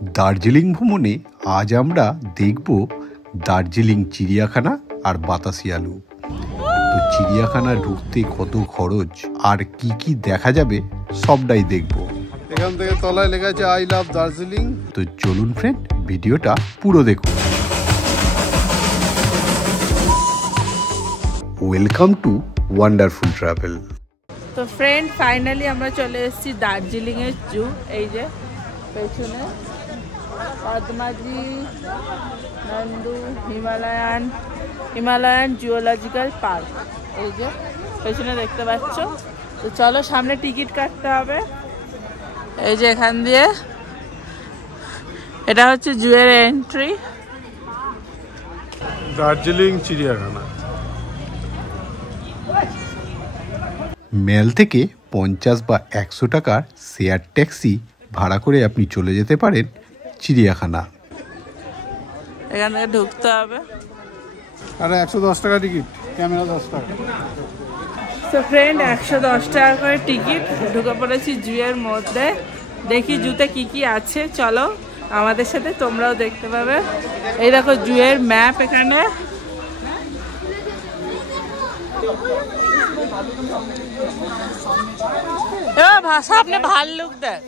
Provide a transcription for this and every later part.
দার্জিলিং ভ্রমণে আজ আমরা দেখব দার্জিলিং চিড়িয়াখানা আর বাতাসি আলু। তো চিড়িয়াখানা ঢুকতে কত খরচ আর কি কি দেখা যাবে সবটাই দেখব। এখান থেকে তলায় লেখা আছে আই লাভ দার্জিলিং। তো চলুন ফ্রেন্ড, ভিডিওটা পুরো দেখুন। Welcome to wonderful travel. তো ফ্রেন্ড ফাইনালি আমরা চলে এসেছি দার্জিলিংয়ের জু। এই যে পেছনে Padmaja, Nandu, Himalayan geological park, এই যে পেছনে দেখতে পাচ্ছ। তো চলো সামনে টিকিট কাটতে হবে। এই যে এখান দিয়ে, এটা হচ্ছে জুয়ের এন্ট্রি। দার্জিলিং চিড়িয়াখানা মেল থেকে 50 বা 100 টাকার শেয়ার ট্যাক্সি ভাড়া করে আপনি চলে যেতে পারেন চিড়িয়াখানা। এখান থেকে ঢুকতে হবে। আরে 110 টাকা টিকিট, ক্যামেরা 10 টাকা। তো ফ্রেন্ড 110 টাকা করে টিকিট, ঢুকে পড়েছি জুয়ের মধ্যে। দেখি জুতে কি কি আছে, চলো আমাদের সাথে, তোমরাও দেখতে পাবে। এই দেখো জুয়ের ম্যাপ এখানে। ভাষা আপনি ভাল্লুক দেখ,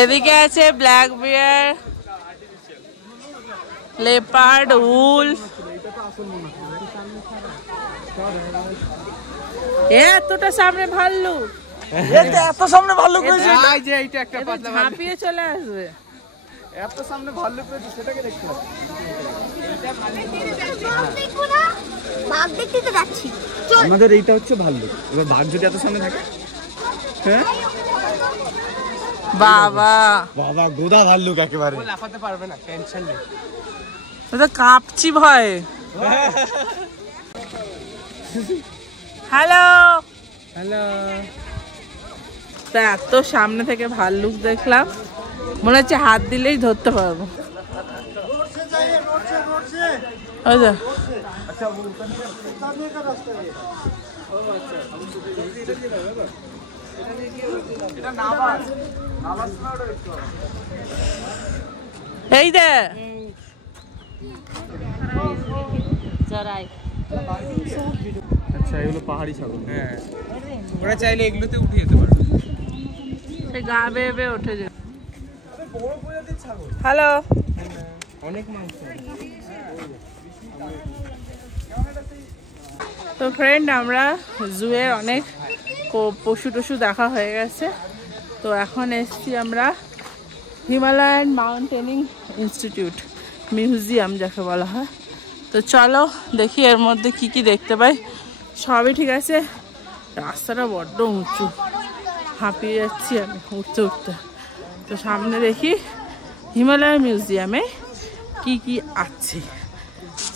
এদিকে আছে ব্ল্যাক বিয়ার, লেপার্ড, উলফ। এতটা সামনে ভাল্লুক, এত সামনে ভাল্লুক ঝাঁপিয়ে চলে আসবে। এত সামনে ভাল্লুক রয়েছে, সেটাকে দেখতে হবে। আমাদের এইটা হচ্ছে ভাল্লুক, এবার বাঘ যদি এত সামনে থাকে, হ্যাঁ বাবা বাবা গোদা ভাল্লুক একেবারে লাফাতে পারবে না, টেনশন নেই। তো কাঁপছি ভয়ে। Hello hello. তা এত সামনে থেকে ভাল্লুক দেখলাম, মনে হচ্ছে হাত দিলেই ধরতে পারবো। এই দে আচ্ছা, এগুলো পাহাড়ি ছাগল। হ্যাঁ, ওরা চাইলে এগুলোতে উঠে যেতে পারবে। গা বেয়ে বেয়ে উঠে যেত। হ্যালো, অনেক মাংস। তো ফ্রেন্ড আমরা জুয়ের অনেক পশু টশু দেখা হয়ে গেছে। তো এখন এসছি আমরা হিমালয়ান মাউন্টেনিং ইনস্টিটিউট, মিউজিয়াম যাকে বলা হয়। তো চলো দেখি এর মধ্যে কি কি দেখতে পাই। সবই ঠিক আছে, রাস্তাটা বড্ড উঁচু, হাঁপিয়ে যাচ্ছি আমি উঠতে উঠতে। তো সামনে দেখি হিমালয়ান মিউজিয়ামে কি কি আছে।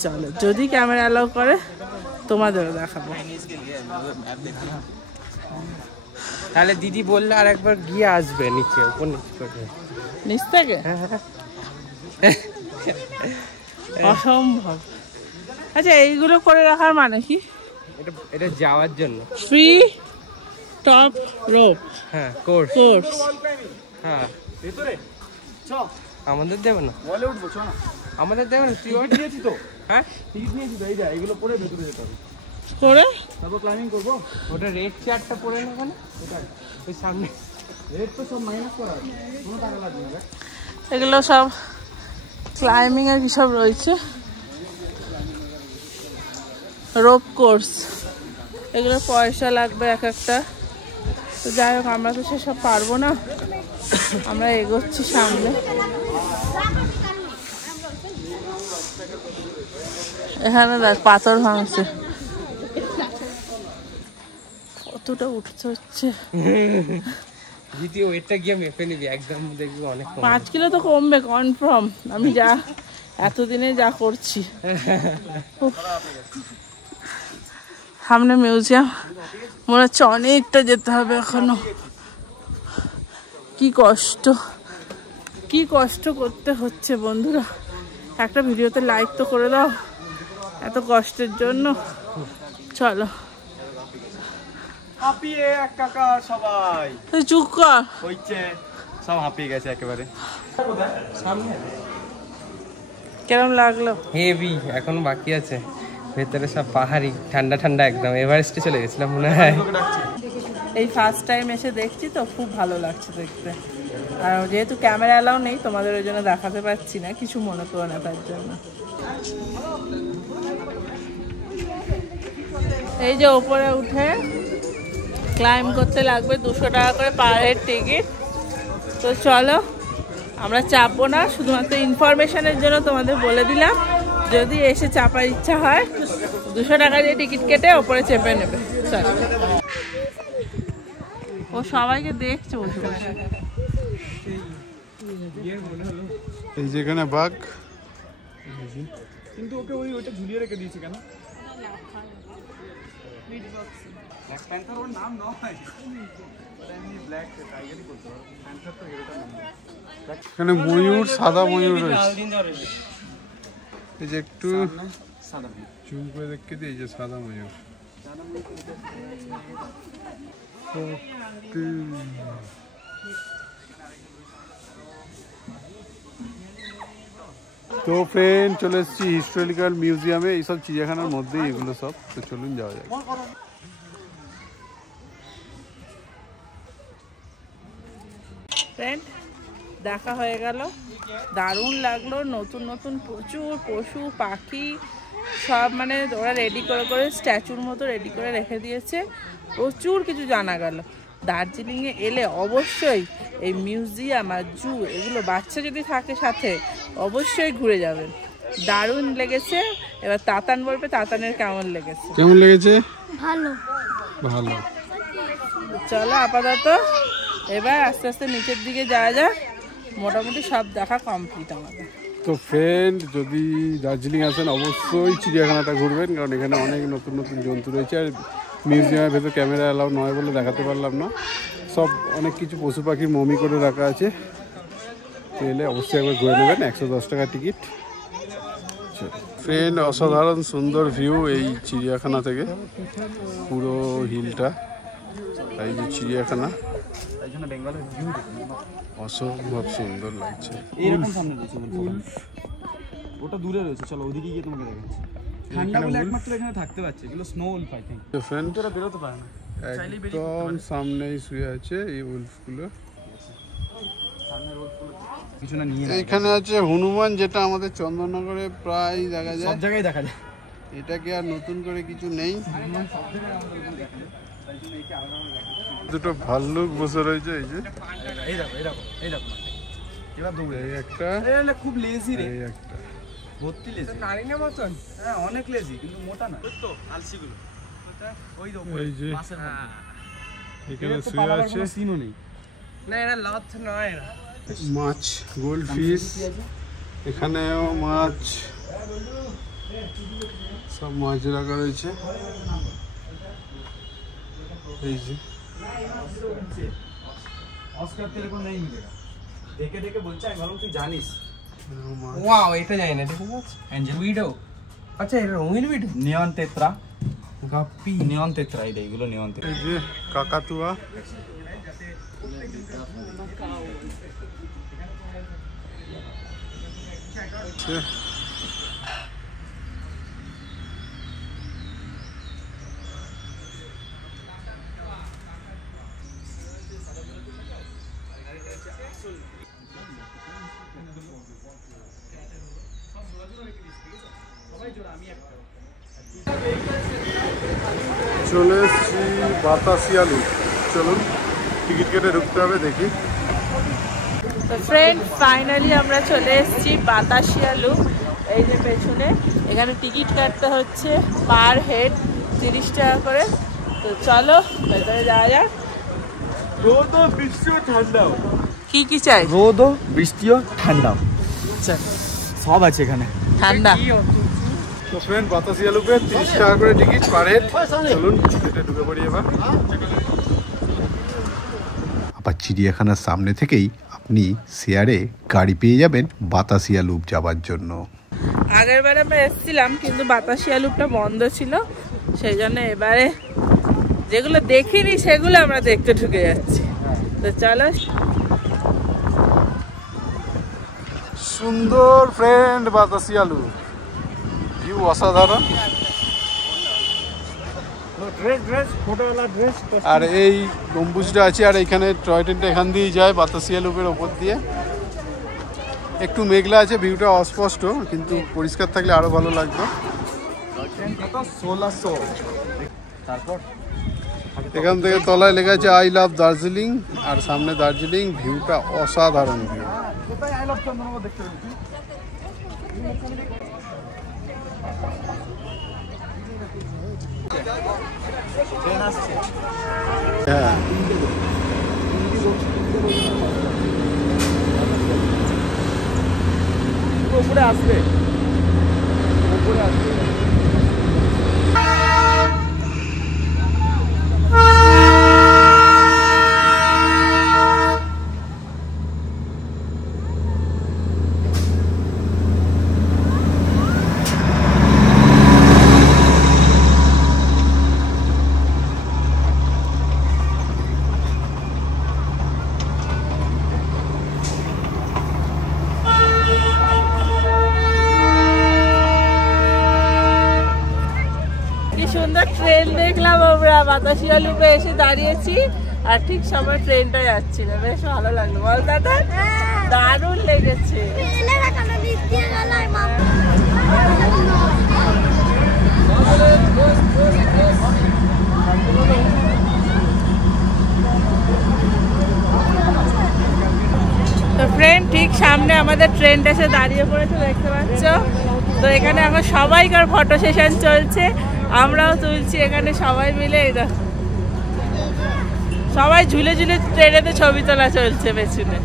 চলো, যদি ক্যামেরা অ্যালাউ করে তোমাদেরও দেখাবো। তাহলে দিদি বললে আর একবার গিয়ে আসবে নিচে, উপর নিচে করে। নিচ থেকে অসম্ভব। আচ্ছা, এইগুলো করে রাখার মানে কি? এটা যাওয়ার জন্য ফ্রি টপ রোপ। হ্যাঁ, কোর্স। হ্যাঁ, আমাদের দেবে না, আমাদের দেবে না। টিকিট নিয়েছি তো। হ্যাঁ, টিকিট নিয়েছি তো। এই যা, এগুলো পরে ভেতরে যেতে হবে করে, তারপর ক্লাইম্বিং করবো। ওটা রেড চেয়ারটা পরে না, ওখানে ওই সামনে রেড তো সব মাইনাস করা আছে, কোনো টাকা লাগবে না। এগুলো সব ক্লাইম্বিং আর কি সব রয়েছে, রোপ কোর্স। এগুলো পয়সা লাগবে এক একটা। তো যাই হোক, আমরা তো সেসব পারবো না, আমরা এগোচ্ছি সামনে। এখানে দেখ পাথর ভাঙছে, কতটা উঠতে হচ্ছে। দ্বিতীয় ওয়েটটা গিয়ে মেপে নিবি, একদম দেখবি অনেক 5 কিলো তো কমবে কনফার্ম, আমি যা এতদিনে যা করছি। সামনে মিউজিয়াম, মনে হচ্ছে অনেকটা যেতে হবে এখনো। কি কষ্ট করতে হচ্ছে বন্ধুরা। একটা ভিডিওতে লাইক তো করে দাও এত কষ্টের জন্য। চলো হাঁপিয়ে এক কাকা সবাই চুপ কর হইছে, সব হাঁপিয়ে গেছে একেবারে। সামনে কেমন লাগলো? হেভি, এখন বাকি আছে। ভেতরে সব পাহাড়ি, ঠান্ডা ঠান্ডা একদম। এভারেস্টে চলে গেছিলাম মনে হয়। এই ফার্স্ট টাইম এসে দেখছি তো, খুব ভালো লাগছে দেখতে। আর যেহেতু ক্যামেরা অ্যালাউ নেই তোমাদের, ওই জন্য দেখাতে পারছি না, কিছু মনে করো না তার জন্য। এই যে ওপরে উঠে ক্লাইম্ব করতে লাগবে 200 টাকা করে পার হেড টিকিট। তো চলো, আমরা চাপবো না, শুধুমাত্র ইনফরমেশনের জন্য তোমাদের বলে দিলাম, যদি এসে চাপার ইচ্ছা হয় 200 টাকা দিয়ে টিকিট কেটে ওপরে চেপে নেবে। চলো, ও সবাইকে দেখছে বসে বসে। এই যেখানে বাঘ, কিন্তু ওকে ওইটা ঝুলিয়ে রেখে দিয়েছে কেন? ব্ল্যাক প্যান্থার ওর নাম নয়, এমনি ব্ল্যাক টাইগারই বলতে পারো। প্যান্থার তো হিরোটার নাম। এখানে ময়ূর, সাদা ময়ূর রয়েছে। এই যে একটু সাদা জুম করে দেখতে দিই, এই যে সাদা ময়ূর। তো ফ্রেন্ড, চলে এসেছি হিস্টোরিক্যাল মিউজিয়ামে। এইসব চিড়িয়াখানার মধ্যেই এগুলো সব। তো চলুন যাওয়া যায়। ফ্রেন্ড, দেখা হয়ে গেল, দারুণ লাগলো। নতুন নতুন প্রচুর পশু পাখি সব, মানে ওরা রেডি করে করে স্ট্যাচুর মতো রেডি করে রেখে দিয়েছে। প্রচুর কিছু জানা গেল। দার্জিলিংয়ে এলে অবশ্যই এই মিউজিয়াম আর জু, এগুলো বাচ্চা যদি থাকে সাথে, অবশ্যই ঘুরে যাবেন। দারুণ লেগেছে। এবার তাতান বলবে তাতানের কেমন লেগেছে। কেমন লেগেছে? ভালো ভালো। চলো আপাতত এবার আস্তে আস্তে নিচের দিকে যাওয়া যাক। মোটামুটি সব দেখা কমপ্লিট আমাদের। তো ফ্রেন্ড, যদি দার্জিলিং আসেন অবশ্যই চিড়িয়াখানাটা ঘুরবেন, কারণ এখানে অনেক নতুন নতুন জন্তু রয়েছে। আর মিউজিয়ামের ভেতর ক্যামেরা অ্যালাউ নয় বলে দেখাতে পারলাম না। সব অনেক কিছু পশু পাখির মমি করে রাখা আছে। তো এলে অবশ্যই একবার ঘুরে নেবেন, 110 টাকা টিকিট। ফ্রেন্ড, অসাধারণ সুন্দর ভিউ এই চিড়িয়াখানা থেকে, পুরো হিলটা। এই যে চিড়িয়াখানা, অসম্ভব সুন্দর লাগছে। এইরকম সামনে রয়েছে ওটা দূরে রয়েছে, চলো ওদিকে গিয়ে তোমাকে দেখাচ্ছি। ঠান্ডা বলে একমাত্র এখানে থাকতে পারছে, এগুলো স্নো উলফ আই থিঙ্ক। তো ফ্রেন্ড, ওরা বেরোতে পারে না, একদম সামনেই শুয়ে আছে এই উলফগুলো। কিছু না নিয়ে এইখানে আছে হনুমান, যেটা আমাদের চন্দননগরে প্রায় দেখা সব যায়। জায়গায় দেখা যায়। এটাকে আর নতুন করে কিছু নেই। দুটো ভাল্লুক বসে রয়েছে। এই যে এই দেখো এই দেখো এই দেখো, এবার দৌড়ে এই একটা, এটা খুব লেজি রে, এই একটা। ভর্তি লেজি, নারিনের মতন। হ্যাঁ অনেক লেজি, কিন্তু মোটা না তো আলসিগুলো। ওই দেখো এই যে মাছের মধ্যে এখানে শুয়ে আছে। সিনও নেই না, এরা লথ নয়। মাছ, গোল্ড ফিশ, এখানেও মাছ, সব মাছ রাখা রয়েছে। এই যে অস্কার তেলে কোন নেই মিলেগা, দেখে দেখে বলছে। আমি ভাবলাম তুই জানিস। ওয়াও, এটা জানি না। ঠিক আছে, অ্যাঞ্জেল উইডো। আচ্ছা, এটা রঙিন উইডো। নিয়ন তেত্রা, গাপ্পি, নিয়ন তেত্রা। এইগুলো নিয়ন তেত্রা। এই যে কাকাতুয়া। চলে এসছি বাতাসিয়া লুপ। চলুন টিকিট কেটে ঢুকতে হবে, দেখি। তো ফ্রেন্ড, ফাইনালি আমরা চলে এসেছি বাতাসিয়া লুপ। এই যে পেছনে, এখানে টিকিট কাটতে হচ্ছে পার হেড 30 টাকা করে। তো চলো ভেতরে যাওয়া যাক। রোদও বৃষ্টিও ঠান্ডাও, কি কি চাই? রোদও বৃষ্টিও ঠান্ডাও, চল, সব আছে এখানে। ঠান্ডা। তো ফ্রেন্ড, বাতাসিয়া লুপে 30 টাকা করে টিকিট পার হেড। চলুন কেটে ঢুকে পড়ি এবার। আবার চিড়িয়াখানার সামনে থেকেই আপনি শেয়ারে গাড়ি পেয়ে যাবেন বাতাসিয়া লুপ যাবার জন্য। আগের বারে আমরা এসেছিলাম কিন্তু বাতাসিয়া লুপটা বন্ধ ছিল, সেই জন্য এবারে যেগুলো দেখিনি সেগুলো আমরা দেখতে ঢুকে যাচ্ছি। তো চলো। সুন্দর ফ্রেন্ড বাতাসিয়া লুপ, ভিউ অসাধারণ। আর এই গম্বুজটা আছে, আর এখানে টয় ট্রেনটা এখান দিয়েই যায় বাতাসিয়া লুপের ওপর দিয়ে। একটু মেঘলা আছে, ভিউটা অস্পষ্ট, কিন্তু পরিষ্কার থাকলে আরো ভালো লাগবে। এখান থেকে তলায় লেখা আছে আই লাভ দার্জিলিং, আর সামনে দার্জিলিং, ভিউটা অসাধারণ ভিউ। হ্যাঁ, উপরে আসবে, উপরে আসবে। সুন্দর ট্রেন দেখলাম আমরা, বাতাসিয়া লুপে এসে দাঁড়িয়েছি আর ঠিক সময় ট্রেনটা যাচ্ছিল, বেশ ভালো লাগলো। বল দাদা, দারুণ লেগেছে। তো ফ্রেন্ড, ঠিক সামনে আমাদের ট্রেনটা এসে দাঁড়িয়ে পড়েছে, দেখতে পাচ্ছ। তো এখানে এখন সবাইকার ফটো সেশন চলছে, আমরাও তুলছি এখানে সবাই মিলে। সবাই ঝুলে ঝুলে ট্রেনেতে ছবি তোলা চলছে পেছনে,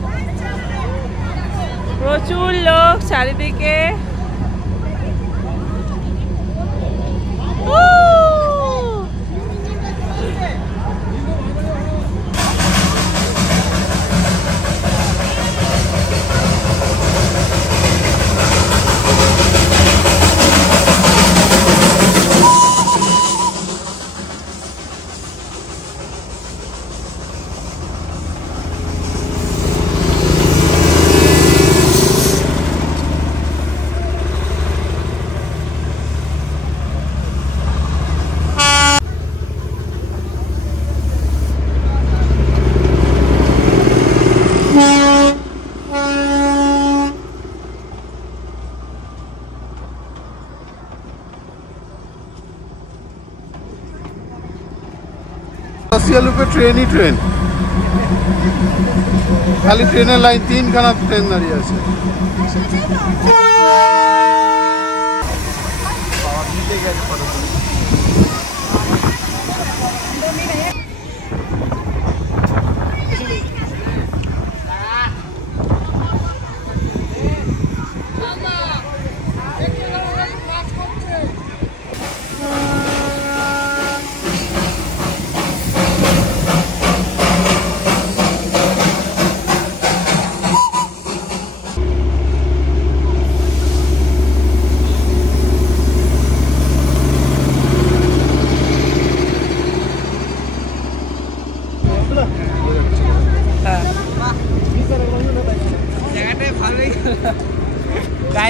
প্রচুর লোক চারিদিকে। বাতাসিয়া লুপে ট্রেনই ট্রেন, খালি ট্রেনের লাইন, 3খানা ট্রেন দাঁড়িয়ে আছে।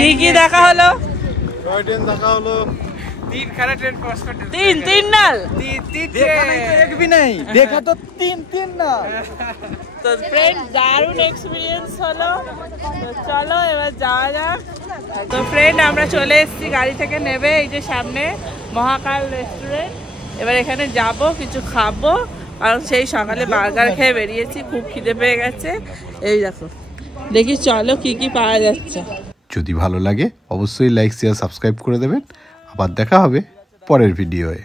কি কি দেখা হলো? টয় ট্রেন দেখা হলো, 3খানা ট্রেন ক্রস করতে। তিন নাল দেখা তো তিন না। তো ফ্রেন্ড, দারুণ এক্সপিরিয়েন্স হলো। তো চলো এবার যাওয়া যাক। তো ফ্রেন্ড, আমরা চলে এসেছি, গাড়ি থেকে নেবে এই যে সামনে মহাকাল রেস্টুরেন্ট। এবার এখানে যাব, কিছু খাবো, কারণ সেই সকালে বার্গার খেয়ে বেরিয়েছি, খুব খিদে পেয়ে গেছে। এই দেখো, দেখি চলো কি কি পাওয়া যাচ্ছে। যদি ভালো লাগে অবশ্যই লাইক শেয়ার সাবস্ক্রাইব করে দেবেন। আবার দেখা হবে পরের ভিডিওয়ে।